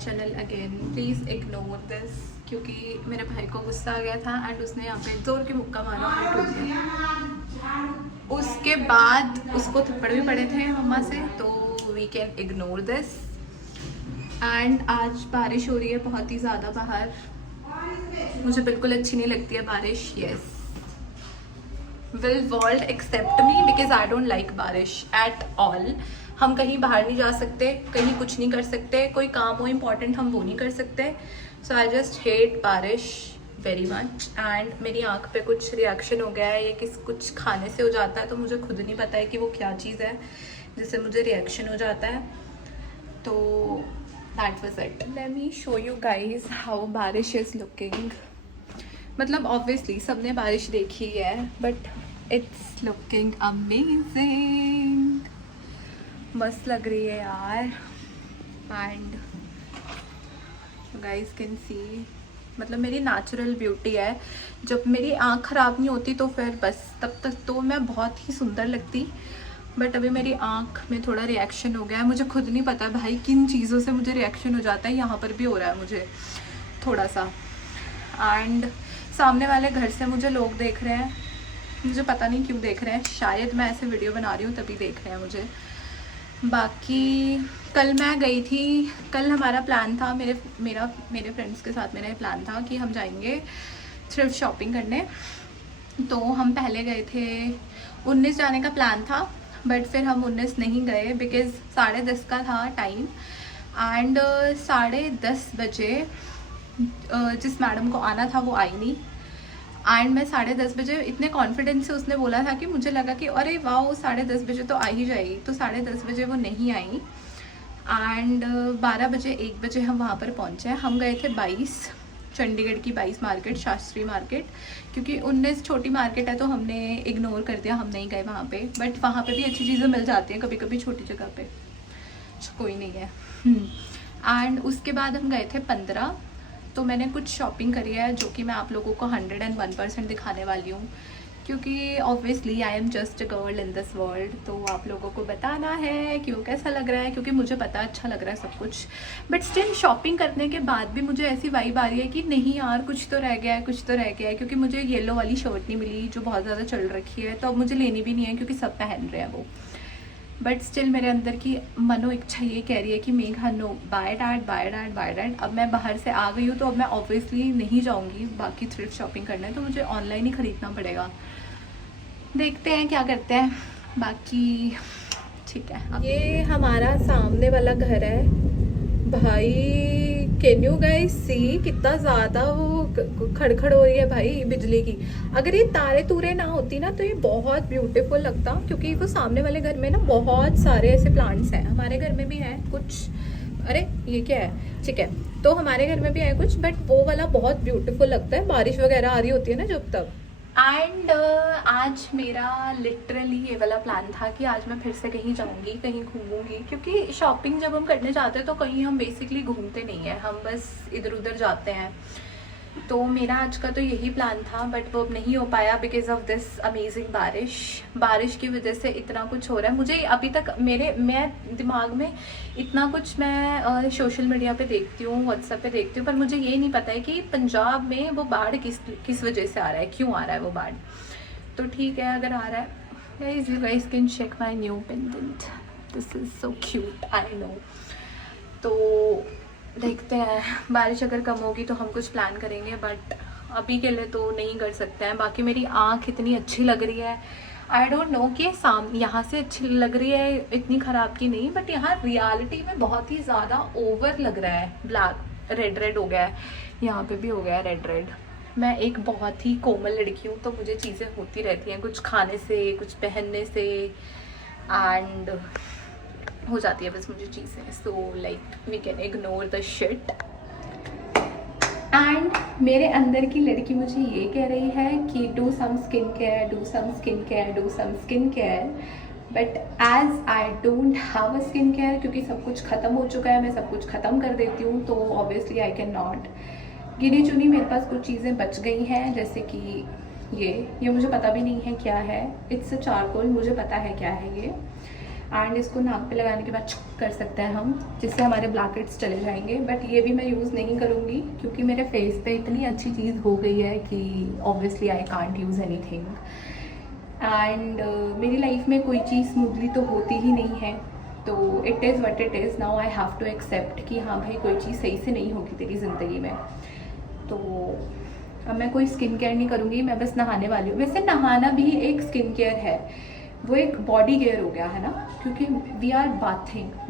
Channel again. Please ignore this क्योंकि मेरे भाई को गुस्सा आ गया था एंड उसने यहाँ पे जोर की मुक्का मारा और टूट गया। उसके बाद उसको थप्पड़ भी पड़े थे मम्मा से, तो we can ignore this. And आज बारिश हो रही है बहुत ही ज़्यादा बाहर। मुझे बिल्कुल अच्छी नहीं लगती है बारिश। Yes, will world accept me because I don't like बारिश एट ऑल। हम कहीं बाहर नहीं जा सकते, कहीं कुछ नहीं कर सकते, कोई काम हो इम्पॉर्टेंट हम वो नहीं कर सकते। सो आई जस्ट हेट बारिश वेरी मच। एंड मेरी आँख पे कुछ रिएक्शन हो गया है या कुछ खाने से हो जाता है, तो मुझे खुद नहीं पता है कि वो क्या चीज़ है जिससे मुझे रिएक्शन हो जाता है। तो that was it. Let me show you guys how बारिश इज़ लुकिंग। मतलब ऑब्वियसली सबने बारिश देखी है बट इट्स लुकिंग अमेजिंग। मस्त लग रही है यार। एंड गाइस कैन सी, मतलब मेरी नेचुरल ब्यूटी है। जब मेरी आँख ख़राब नहीं होती तो फिर बस तब तक तो मैं बहुत ही सुंदर लगती। बट अभी मेरी आँख में थोड़ा रिएक्शन हो गया है। मुझे खुद नहीं पता भाई किन चीज़ों से मुझे रिएक्शन हो जाता है। यहाँ पर भी हो रहा है मुझे थोड़ा सा। एंड सामने वाले घर से मुझे लोग देख रहे हैं, मुझे पता नहीं क्यों देख रहे हैं। शायद मैं ऐसे वीडियो बना रही हूँ तभी देख रहे हैं मुझे। बाकी कल मैं गई थी, कल हमारा प्लान था मेरे फ्रेंड्स के साथ मेरा प्लान था कि हम जाएंगे थ्रिफ्ट शॉपिंग करने। तो हम पहले गए थे, 19 जाने का प्लान था बट फिर हम 19 नहीं गए बिकॉज़ 10:30 का था टाइम। एंड 10:30 बजे जिस मैडम को आना था वो आई नहीं। एंड मैं 10:30 बजे इतने कॉन्फिडेंस से उसने बोला था कि मुझे लगा कि अरे वाह 10:30 बजे तो आ ही जाएगी। तो 10:30 बजे वो नहीं आई। एंड 12 बजे 1 बजे हम वहाँ पर पहुँचे। हम गए थे 22 चंडीगढ़ की 22 मार्केट, शास्त्री मार्केट, क्योंकि 19 छोटी मार्केट है तो हमने इग्नोर कर दिया, हम नहीं गए वहाँ पे। बट वहाँ पे भी अच्छी चीज़ें मिल जाती हैं कभी कभी छोटी जगह पे, कोई नहीं है। एंड उसके बाद हम गए थे 15। तो मैंने कुछ शॉपिंग करी है जो कि मैं आप लोगों को 101% दिखाने वाली हूँ, क्योंकि obviously I am just a girl in this world. तो आप लोगों को बताना है क्यों कैसा लग रहा है, क्योंकि मुझे पता अच्छा लग रहा है सब कुछ। बट स्टिल शॉपिंग करने के बाद भी मुझे ऐसी वाइब आ रही है कि नहीं यार कुछ तो रह गया है, कुछ तो रह गया है। क्योंकि मुझे येलो वाली शर्ट नहीं मिली जो बहुत ज़्यादा चल रखी है, तो अब मुझे लेनी भी नहीं है क्योंकि सब पहन रहे हैं वो। बट स्टिल मेरे अंदर की मनो इच्छा ये कह रही है कि Megha no, bye dad bye dad bye dad. अब मैं बाहर से आ गई हूँ तो अब मैं ऑब्वियसली नहीं जाऊँगी बाकी थ्रिफ्ट शॉपिंग करने, तो मुझे ऑनलाइन ही ख़रीदना पड़ेगा। देखते हैं क्या करते हैं। बाकी ठीक है। ये हमारा सामने वाला घर है भाई। कैन यू गाइस सी कितना ज़्यादा वो खड़खड़ हो रही है भाई बिजली की। अगर ये तारे तूरे ना होती ना तो ये बहुत ब्यूटीफुल लगता, क्योंकि वो सामने वाले घर में ना बहुत सारे ऐसे प्लांट्स हैं। हमारे घर में भी हैं कुछ। अरे ये क्या है, ठीक है। तो हमारे घर में भी है कुछ, बट वो वाला बहुत ब्यूटीफुल लगता है बारिश वगैरह आ रही होती है ना जब तब। एंड आज मेरा लिटरली ये वाला प्लान था कि आज मैं फिर से कहीं जाऊंगी, कहीं घूमूंगी, क्योंकि शॉपिंग जब हम करने जाते हैं तो कहीं हम बेसिकली घूमते नहीं हैं, हम बस इधर उधर जाते हैं। तो मेरा आज का तो यही प्लान था बट वो अब नहीं हो पाया बिकॉज ऑफ दिस अमेजिंग बारिश की वजह से इतना कुछ हो रहा है। मुझे अभी तक मैं दिमाग में इतना कुछ मैं सोशल मीडिया पे देखती हूँ, व्हाट्सएप पे देखती हूँ, पर मुझे ये नहीं पता है कि पंजाब में वो बाढ़ किस वजह से आ रहा है, क्यों आ रहा है वो बाढ़। तो ठीक है अगर आ रहा है, guys you guys can check my new pendant, this is so cute, I know. तो देखते हैं, बारिश अगर कम होगी तो हम कुछ प्लान करेंगे, बट अभी के लिए तो नहीं कर सकते हैं। बाकी मेरी आँख इतनी अच्छी लग रही है, आई डोंट नो कि यहाँ से अच्छी लग रही है, इतनी ख़राब की नहीं, बट यहाँ रियलिटी में बहुत ही ज़्यादा ओवर लग रहा है। ब्लैक रेड हो गया है, यहाँ पे भी हो गया है रेड। मैं एक बहुत ही कोमल लड़की हूँ तो मुझे चीज़ें होती रहती हैं, कुछ खाने से, कुछ पहनने से, एंड हो जाती है बस मुझे चीज़ें। So like we can ignore the shit. And मेरे अंदर की लड़की मुझे ये कह रही है कि do some skin care, do some skin care, do some skin care, but as I don't have a skin care, क्योंकि सब कुछ ख़त्म हो चुका है, मैं सब कुछ ख़त्म कर देती हूँ, तो ऑब्वियसली आई कैन नॉट। गिनी चुनी मेरे पास कुछ चीज़ें बच गई हैं, जैसे कि ये मुझे पता भी नहीं है क्या है। इट्स अ चारकोल, मुझे पता है क्या है ये, एंड इसको नाक पे लगाने के बाद कर सकते हैं हम, जिससे हमारे ब्लैकेट्स चले जाएंगे। बट ये भी मैं यूज़ नहीं करूँगी क्योंकि मेरे फेस पे इतनी अच्छी चीज़ हो गई है कि obviously I can't use anything. And मेरी लाइफ में कोई चीज़ स्मूथली तो होती ही नहीं है, तो it is what it is. Now I have to accept कि हाँ भाई कोई चीज़ सही से नहीं होगी तेरी ज़िंदगी में। तो अब मैं कोई स्किन केयर नहीं करूँगी, मैं बस नहाने वाली हूँ। वैसे नहाना भी एक स्किन केयर है, वो एक बॉडी केयर हो गया है ना, क्योंकि वी आर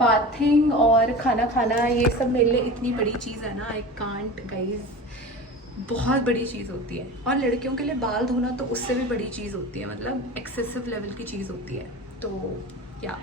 बाथिंग और खाना खाना, ये सब मेरे लिए इतनी बड़ी चीज़ है ना, आई कांट गाइज, बहुत बड़ी चीज़ होती है। और लड़कियों के लिए बाल धोना तो उससे भी बड़ी चीज़ होती है, मतलब एक्सेसिव लेवल की चीज़ होती है। तो या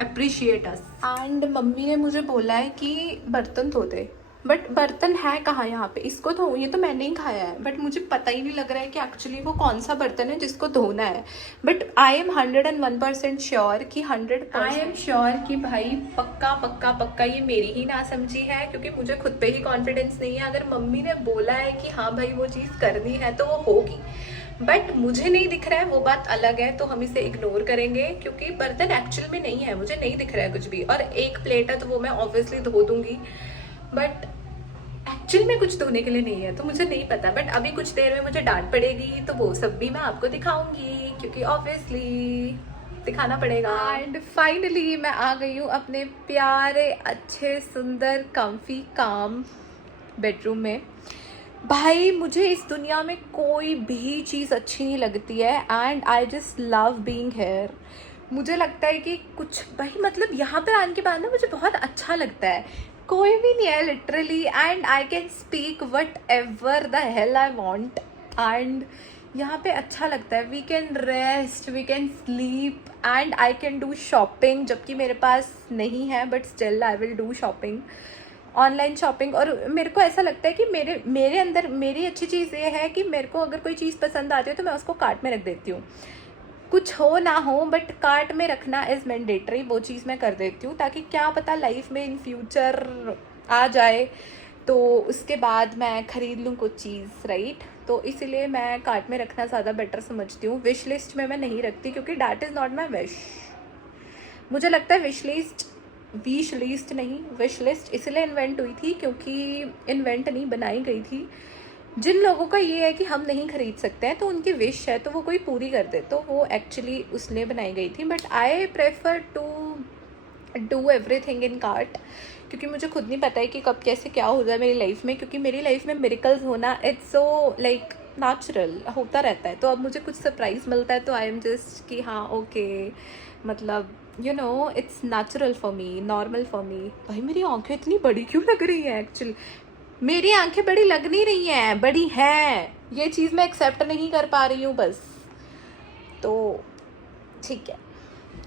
अप्रिशिएट अस। एंड मम्मी ने मुझे बोला है कि बर्तन धो दे, बट बर्तन है कहाँ यहाँ पे, इसको धो, ये तो मैंने ही खाया है, बट मुझे पता ही नहीं लग रहा है कि एक्चुअली वो कौन सा बर्तन है जिसको धोना है। बट आई एम 101% श्योर कि 100% आई एम श्योर कि भाई पक्का पक्का पक्का ये मेरी ही ना समझी है, क्योंकि मुझे खुद पे ही कॉन्फिडेंस नहीं है। अगर मम्मी ने बोला है कि हाँ भाई वो चीज़ करनी है तो वो होगी, बट मुझे नहीं दिख रहा है, वो बात अलग है, तो हम इसे इग्नोर करेंगे क्योंकि बर्तन एक्चुअल में नहीं है, मुझे नहीं दिख रहा है कुछ भी। और एक प्लेट है तो वो मैं ऑब्वियसली धो दूंगी, बट एक्चुअल में कुछ धोने के लिए नहीं है, तो मुझे नहीं पता। बट अभी कुछ देर में मुझे डांट पड़ेगी, तो वो सब भी मैं आपको दिखाऊंगी क्योंकि ऑब्वियसली दिखाना पड़ेगा। एंड फाइनली मैं आ गई हूँ अपने प्यारे अच्छे सुंदर कम्फी काम बेडरूम में। भाई मुझे इस दुनिया में कोई भी चीज़ अच्छी नहीं लगती है, and I just love being here. मुझे लगता है कि कुछ भाई मतलब यहाँ पर आने के बाद ना मुझे बहुत अच्छा लगता है, कोई भी नहीं है literally, and I can speak whatever the hell I want. And यहाँ पे अच्छा लगता है, we can rest, we can sleep, and I can do shopping, जबकि मेरे पास नहीं है, but still I will do shopping, online shopping. और मेरे को ऐसा लगता है कि मेरे अंदर मेरी अच्छी चीज़ ये है कि मेरे को अगर कोई चीज़ पसंद आती है तो मैं उसको कार्ट में रख देती हूँ, कुछ हो ना हो, बट कार्ट में रखना इज़ मैंडेटरी, वो चीज़ मैं कर देती हूँ, ताकि क्या पता लाइफ में इन फ्यूचर आ जाए तो उसके बाद मैं ख़रीद लूँ कुछ चीज़, राइट। तो इसीलिए मैं कार्ट में रखना ज़्यादा बेटर समझती हूँ। विश लिस्ट में मैं नहीं रखती क्योंकि that is not my wish. मुझे लगता है विश लिस्ट इसलिए इन्वेंट हुई थी क्योंकि इन्वेंट नहीं बनाई गई थी। जिन लोगों का ये है कि हम नहीं खरीद सकते हैं तो उनकी विश है तो वो कोई पूरी कर दे, तो वो एक्चुअली उसलिए बनाई गई थी। But I prefer to do everything in cart, क्योंकि मुझे खुद नहीं पता है कि कब कैसे क्या हो जाए मेरी लाइफ में, क्योंकि मेरी लाइफ में मिरेकल्स होना इट्स सो लाइक नेचुरल होता रहता है। तो अब मुझे कुछ सरप्राइज़ मिलता है तो आई एम जस्ट कि हाँ ओके, मतलब you know it's natural for me, normal for me. भाई मेरी आंखें इतनी बड़ी क्यों लग रही हैं? एक्चुअली मेरी आंखें बड़ी लग नहीं रही हैं, बड़ी हैं, ये चीज़ मैं एक्सेप्ट नहीं कर पा रही हूँ बस। तो ठीक है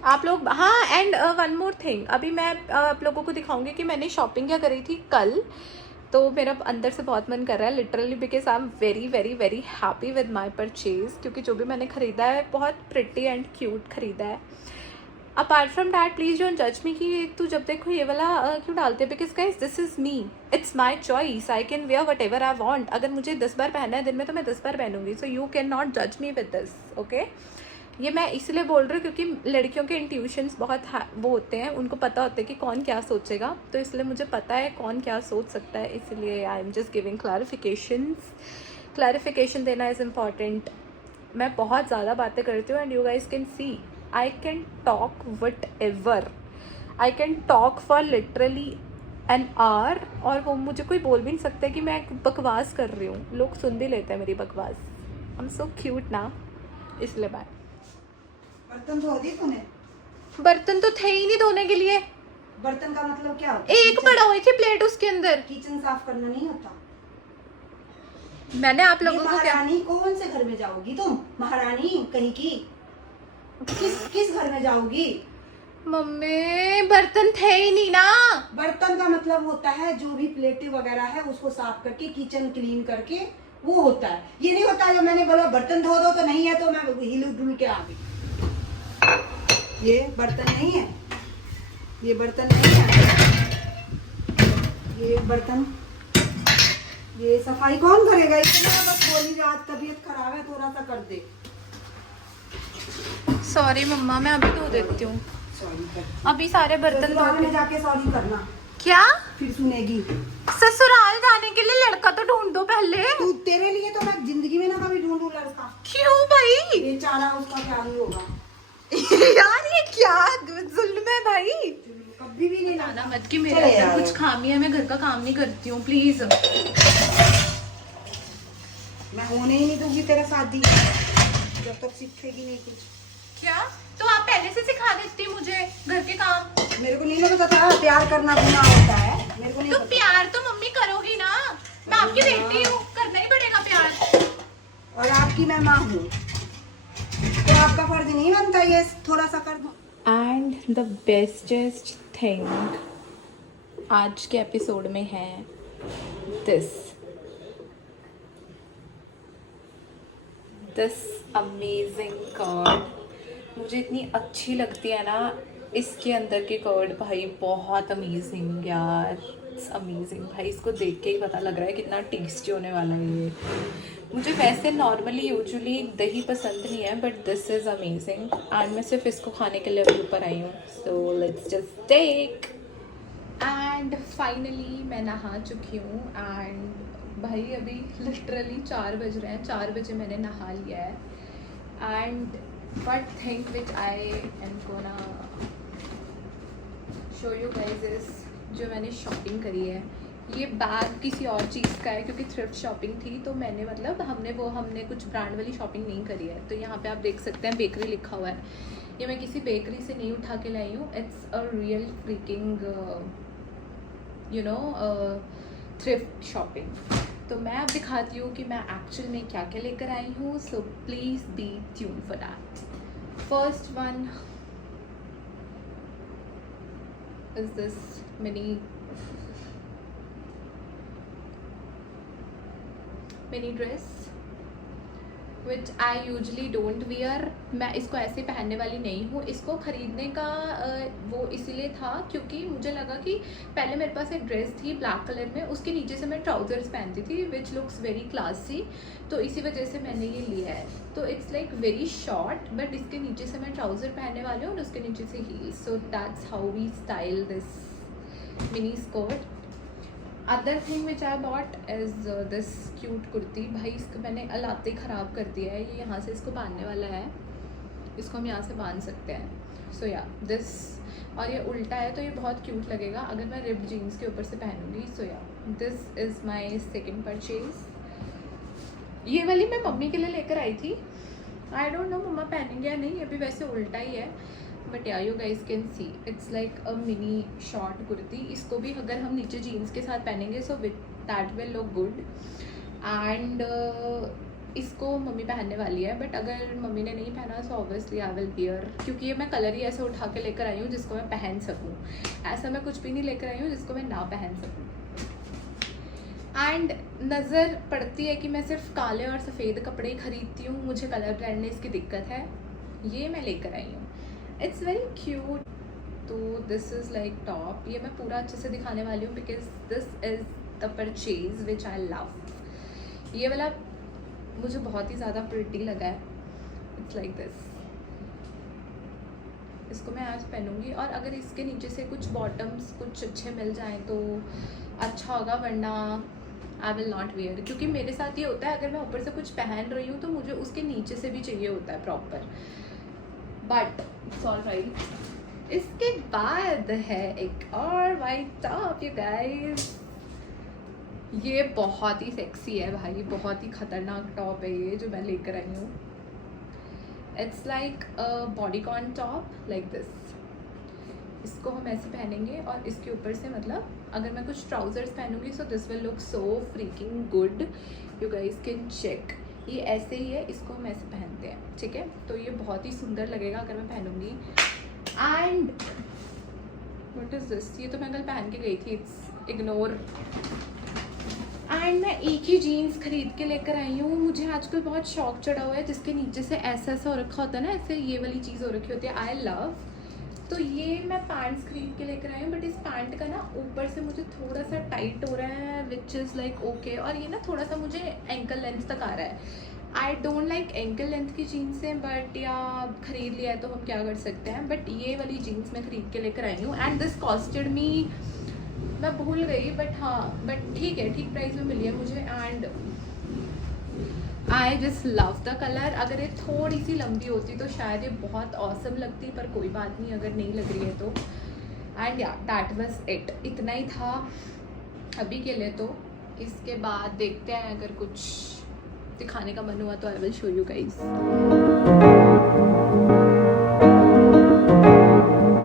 आप लोग, हाँ। एंड वन मोर थिंग, अभी मैं आप लोगों को दिखाऊंगी कि मैंने शॉपिंग क्या करी थी कल। तो मेरा अंदर से बहुत मन कर रहा है literally, because I am very very very happy with my purchase, क्योंकि जो भी मैंने ख़रीदा है बहुत प्रिटी एंड क्यूट ख़रीदा है। Apart from that please don't जज मी कि तू जब देखो ये वाला क्यों डालते हैं, because guys this is me, it's my choice, I can wear what ever I want. अगर मुझे 10 बार पहनना है दिन में तो मैं 10 बार पहनूंगी, सो यू कैन नॉट जज मी विद दिस, ओके। ये मैं इसलिए बोल रही हूँ क्योंकि लड़कियों के इंट्यूशंस बहुत वो होते हैं, उनको पता होता है कि कौन क्या सोचेगा, तो इसलिए मुझे पता है कौन क्या सोच सकता है, इसलिए I am just giving clarification देना इज़ इम्पॉर्टेंट। मैं बहुत ज़्यादा बातें करती हूँ and you guys can see I can talk what ever, I can talk for literally an hour, और वो मुझे कोई बोल भी नहीं सकता कि मैं बकवास कर रही हूँ, लोग सुन भी लेते हैं मेरी बकवास। आई एम सो क्यूट ना, इसलिए बाय। बर्तन धो दिए तूने? बर्तन तो थे ही नहीं धोने के लिए। बर्तन का मतलब क्या होता है? एक पड़ा हुई थी प्लेट उसके अंदर। किचन साफ करना नहीं होता। मैंने आप लोगों को क्या, महारानी कौन से घर में जाओगी तुम? महारानी कहीं की? किस घर में जाओगी? मम्मी बर्तन थे ही नहीं ना। बर्तन का मतलब होता है जो भी प्लेटें वगैरह है उसको साफ करके किचन क्लीन करके वो होता है। ये नहीं होता जो मैंने बोला बर्तन धो दो तो नहीं है तो मैं हिल डुल के आ गई। ये बर्तन नहीं है, ये बर्तन नहीं है, ये बर्तन, ये सफाई कौन करेगा? इतना बस बोली जो आज तबीयत खराब है थोड़ा सा कर दे। सॉरी मम्मा, मैं अभी धो देती हूँ। सॉरी कर, अभी सारे बर्तन ससुराल धो में के- जाके सॉरी करना, क्या फिर सुनेगी। ससुराल जाने के लिए लड़का तो ढूंढ दो पहले। तू तेरे लिए तो मैं जिंदगी में ना कभी ढूंढूं लड़का। क्यों भाई? बेचारा उसका क्या ही होगा। यार ये क्या जुल्म है भाई। कभी भी नहीं बताना लाना मत कि मेरे चले अंदर यार। कुछ खामी है, मैं घर का काम नहीं करती हूँ प्लीज। मैं होने ही नहीं दूंगी तेरा शादी जब तक सीखेगी नहीं कुछ। क्या? तो आप पहले से सिखा देती मुझे घर के काम। मेरे को नहीं पता था प्यार करना गुनाह होता है, मेरे को नहीं तो पता। प्यार तो मम्मी करोगी ना, मैं आपकी बेटी हूँ, करना ही पड़ेगा प्यार। और आपकी मैं माँ हूँ, तो आपका फर्ज नहीं बनता ये थोड़ा सा कर दो। एंड द बेस्टेस्ट थिंग आज के एपिसोड में है दिस अमेजिंग कर्ड। मुझे इतनी अच्छी लगती है ना इसके अंदर के कर्ड भाई, बहुत अमेजिंग यार, इट्स अमेजिंग भाई। इसको देख के ही पता लग रहा है कितना टेस्टी होने वाला है ये। मुझे वैसे नॉर्मली यूजुअली दही पसंद नहीं है, but this is amazing and मैं सिर्फ इसको खाने के लिए अभी ऊपर आई हूँ। So let's just take. And finally मैं नहा चुकी हूँ एंड भाई अभी लिटरली 4 बज रहे हैं, 4 बजे मैंने नहा लिया है। And but thing which I am gonna show you guys is जो मैंने शॉपिंग करी है। ये बैग किसी और चीज़ का है क्योंकि थ्रिफ्ट शॉपिंग थी, तो मैंने मतलब हमने कुछ ब्रांड वाली शॉपिंग नहीं करी है। तो यहाँ पे आप देख सकते हैं बेकरी लिखा हुआ है, ये मैं किसी बेकरी से नहीं उठा के लाई हूँ। It's a real freaking you know thrift shopping. तो मैं अब दिखाती हूँ कि मैं एक्चुअल में क्या क्या लेकर आई हूँ। So please be tune for that. First one is this mini dress which I usually don't wear. मैं इसको ऐसे पहनने वाली नहीं हूँ। इसको ख़रीदने का वो इसीलिए था क्योंकि मुझे लगा कि पहले मेरे पास एक ड्रेस थी ब्लैक कलर में, उसके नीचे से मैं ट्राउजर्स पहनती थी विच लुक्स वेरी क्लासी, तो इसी वजह से मैंने ये लिया है। तो it's like very short but इसके नीचे से मैं ट्राउज़र पहनने वाली हूँ और उसके नीचे से heels. So that's how we style this mini skirt. Other thing which I bought is this cute kurti. भाई इसको मैंने अलाते ख़राब कर दिया है, ये यहाँ से इसको बांधने वाला है, इसको हम यहाँ से बांध सकते हैं। सो या दिस, और ये उल्टा है तो ये बहुत क्यूट लगेगा अगर मैं रिप्ड जीन्स के ऊपर से पहनूंगी। सो या this is my second purchase. ये वाली मैं मम्मी के लिए लेकर आई थी, आई डोंट नो मम्मा पहनेंगे या नहीं, ये भी वैसे उल्टा ही है बट या you guys can see it's like a mini short kurti. इसको भी अगर हम नीचे जीन्स के साथ पहनेंगे so with that will look good. And इसको मम्मी पहनने वाली है बट अगर मम्मी ने नहीं पहना so obviously I will wear, क्योंकि ये मैं कलर ही ऐसे उठा के लेकर आई हूँ जिसको मैं पहन सकूँ। ऐसा मैं कुछ भी नहीं लेकर आई हूँ जिसको मैं ना पहन सकूँ। एंड नज़र पड़ती है कि मैं सिर्फ काले और सफ़ेद कपड़े खरीदती हूँ, मुझे कलर ब्लाइंडनेस की दिक्कत है। ये मैं लेकर आई हूँ, इट्स वेरी क्यूट। तो दिस इज़ लाइक टॉप, ये मैं पूरा अच्छे से दिखाने वाली हूँ because this is the purchase which I love. ये वाला मुझे बहुत ही ज़्यादा प्रिटी लगा है, इट्स लाइक दिस। इसको मैं आज पहनूंगी और अगर इसके नीचे से कुछ बॉटम्स कुछ अच्छे मिल जाएं तो अच्छा होगा, वरना आई विल नॉट वेयर। क्योंकि मेरे साथ ये होता है अगर मैं ऊपर से कुछ पहन रही हूँ तो मुझे उसके नीचे से भी चाहिए होता है proper, but it's all right. इसके बाद है एक और वाइट टॉप यू गाइस। ये बहुत ही सेक्सी है भाई, बहुत ही खतरनाक टॉप है ये जो मैं लेकर आई हूँ। It's like a bodycon top like this. इसको हम ऐसे पहनेंगे और इसके ऊपर से मतलब अगर मैं कुछ ट्राउजर्स पहनूंगी so this will look so freaking good, you guys can check. ये ऐसे ही है, इसको हम ऐसे पहनते हैं, ठीक है। तो ये बहुत ही सुंदर लगेगा अगर मैं पहनूंगी। एंड व्हाट इज दिस, ये तो मैं कल पहन के गई थी, इट्स इग्नोर। एंड मैं एक ही जीन्स खरीद के लेकर आई हूँ। मुझे आजकल बहुत शौक चढ़ा हुआ है जिसके नीचे से ऐसा ऐसा हो रखा होता है ना, ऐसे ये वाली चीज़ हो रखी होती है, आई लव। तो ये मैं पैंट्स खरीद के लेकर आई हूँ बट इस पैंट का ना ऊपर से मुझे थोड़ा सा टाइट हो रहा है विच इज़ लाइक ओके, और ये ना थोड़ा सा मुझे एंकल लेंथ तक आ रहा है I don't like ankle length की जीन्स है, बट या खरीद लिया है तो हम क्या कर सकते हैं। बट ये वाली जीन्स मैं खरीद के लेकर आई हूँ एंड दिस कॉस्टेड मी, मैं भूल गई बट हाँ, बट ठीक है, ठीक प्राइस में मिली है मुझे। And I just love the colour. अगर ये थोड़ी सी लंबी होती तो शायद ये बहुत ऑसम लगती, पर कोई बात नहीं अगर नहीं लग रही है तो। एंड या दैट वाज इट, इतना ही था अभी के लिए। तो इसके बाद देखते हैं, अगर कुछ दिखाने का मन हुआ तो I will show you guys.